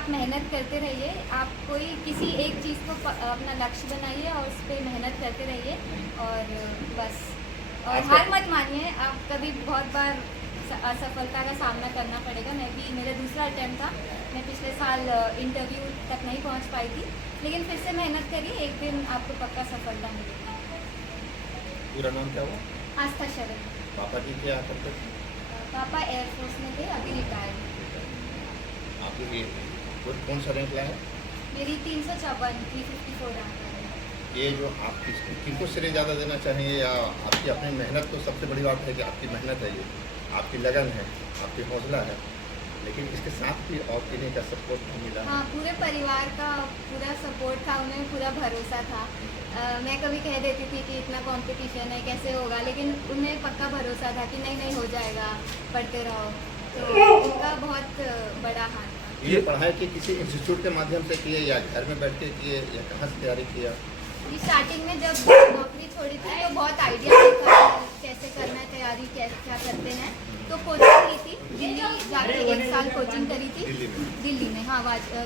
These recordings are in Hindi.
आप मेहनत करते रहिए। आप कोई किसी एक चीज़ को अपना लक्ष्य बनाइए और उस पर मेहनत करते रहिए और बस। और हार मत मानिए। आप कभी बहुत बार असफलता का सामना करना पड़ेगा। मेरा दूसरा अटेम्प्ट था। मैं पिछले साल इंटरव्यू तक नहीं पहुंच पाई थी, लेकिन फिर से मेहनत करी, एक दिन आपको पक्का सफलता मिलेगी। पूरा नाम क्या हुआ? आस्था शरण। पापा जी क्या करते थे? पापा एयरफोर्स में थे, अभी रिटायर्ड। आपकी कौन सा रैंक लाया? मेरी 354 354 रैंक है। ये जो आप किनको श्रेय ज़्यादा देना चाहेंगे, या आपकी अपनी मेहनत? तो सबसे बड़ी बात है कि आपकी मेहनत है, ये आपकी लगन है, आपकी हौसला है, लेकिन इसके साथ भी और किन्हीं का सपोर्ट नहीं मिला? हाँ, पूरे परिवार का पूरा सपोर्ट था, उन्हें पूरा भरोसा था। मैं कभी कह देती थी कि इतना कंपटीशन है, कैसे होगा, लेकिन उन्हें पक्का भरोसा था कि नहीं हो जाएगा, पढ़ते रहो। तो उनका बहुत बड़ा हाथ था। ये पढ़ाई की किसी इंस्टीट्यूट के माध्यम से किए, या घर में बैठ के किए, या कहाँ से तैयारी किया? स्टार्टिंग में जब नौकरी छोड़ी थी तो बहुत आइडिया नहीं था कैसे करना है तैयारी, क्या करते हैं। तो कोचिंग ली थी, दिल्ली जाके 1 साल कोचिंग करी थी। दिल्ली में हाँ,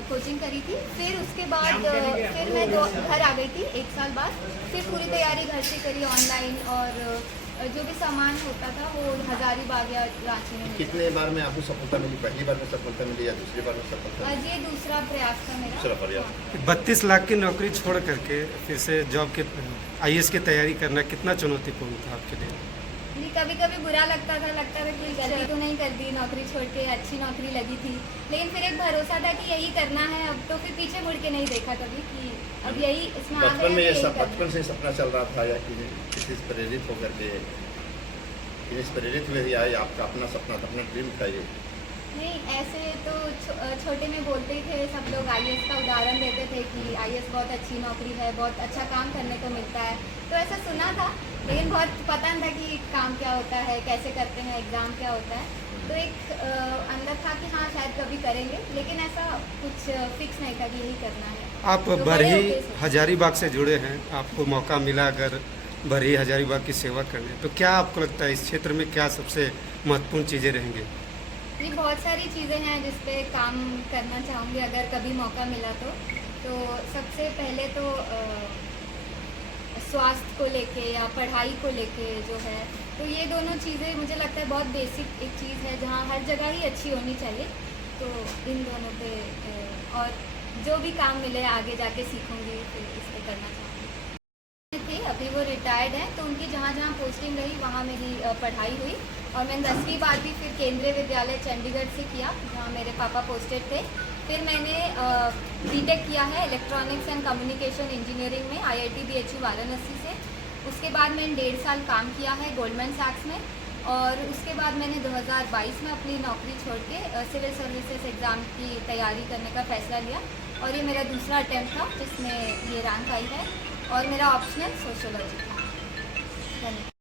कोचिंग करी थी। फिर उसके बाद फिर मैं घर आ गई थी 1 साल बाद। फिर पूरी तैयारी घर से करी ऑनलाइन, और जो भी सामान होता था वो हजारीबाग या रांची में। कितने बार में आपको सफलता मिली? पहली बार में सफलता मिली या दूसरी बार में सफलता मिली? ये दूसरा प्रयास था मेरा। दूसरा प्रयास। 32 लाख की नौकरी छोड़ करके फिर से जॉब के आईएएस की तैयारी करना कितना चुनौतीपूर्ण था आपके लिए? कभी कभी बुरा लगता था कि गलती तो नहीं कर दी, नौकरी छोड़ के अच्छी नौकरी लगी थी, लेकिन फिर एक भरोसा था कि यही करना है अब। तो फिर पीछे मुड़ के नहीं देखा कभी कि अब यही इसमें आ बचपन में गया, ये यही सब करना। बचपन से सपना चल रहा था, या किसी से प्रेरित होकर के प्रेरित हुए, या आपका अपना सपना था, अपना ड्रीम था ये? नहीं, ऐसे तो छोटे में बोलते ही थे सब लोग, आईएएस का उदाहरण देते थे कि आईएएस बहुत अच्छी नौकरी है, बहुत अच्छा काम करने को मिलता है। तो ऐसा सुना था, लेकिन बहुत पता नहीं था कि काम क्या होता है, कैसे करते हैं, एग्ज़ाम क्या होता है। तो एक अंदर था कि हाँ शायद कभी करेंगे, लेकिन ऐसा कुछ फिक्स नहीं था कि यही करना है। आप तो बरही बड़े होके हजारीबाग से जुड़े हैं, आपको मौका मिला अगर बरही हजारीबाग की सेवा करने, तो क्या आपको लगता है इस क्षेत्र में क्या सबसे महत्वपूर्ण चीज़ें रहेंगी? ये बहुत सारी चीज़ें हैं जिस पे काम करना चाहूँगी अगर कभी मौका मिला तो सबसे पहले तो स्वास्थ्य को लेके या पढ़ाई को लेके जो है, तो ये दोनों चीज़ें मुझे लगता है बहुत बेसिक एक चीज़ है जहाँ हर जगह ही अच्छी होनी चाहिए। तो इन दोनों पे और जो भी काम मिले आगे जाके सीखूँगी, फिर इस पे करना चाहूँगी। थे अभी वो रिटायर्ड हैं, तो उनकी जहाँ जहाँ पोस्टिंग रही वहाँ मेरी पढ़ाई हुई, और मैंने 10वीं बार भी फिर केंद्रीय विद्यालय चंडीगढ़ से किया जहाँ मेरे पापा पोस्टेड थे। फिर मैंने बीटेक किया है इलेक्ट्रॉनिक्स एंड कम्युनिकेशन इंजीनियरिंग में IIT BHU वाराणसी से। उसके बाद मैंने 1.5 साल काम किया है गोल्डमैन सैक्स में, और उसके बाद मैंने 2022 में अपनी नौकरी छोड़ के सिविल सर्विसेज एग्ज़ाम की तैयारी करने का फ़ैसला लिया, और ये मेरा दूसरा अटैम्प्ट था जिसमें ये रैंक आई है, और मेरा ऑप्शनल सोशियोलॉजी था। धन्यवाद।